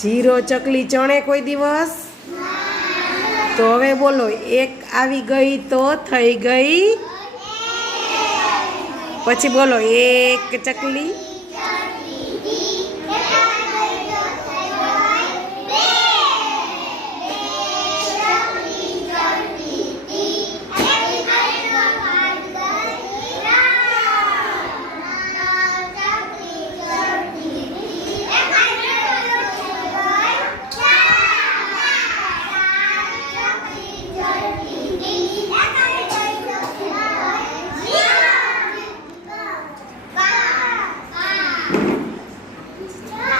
Zero ચકલી ચણે કોઈ દિવસ? તો હવે બોલો, એક આવી ગઈ તો થઈ ગઈ, પછી બોલો એક ચકલી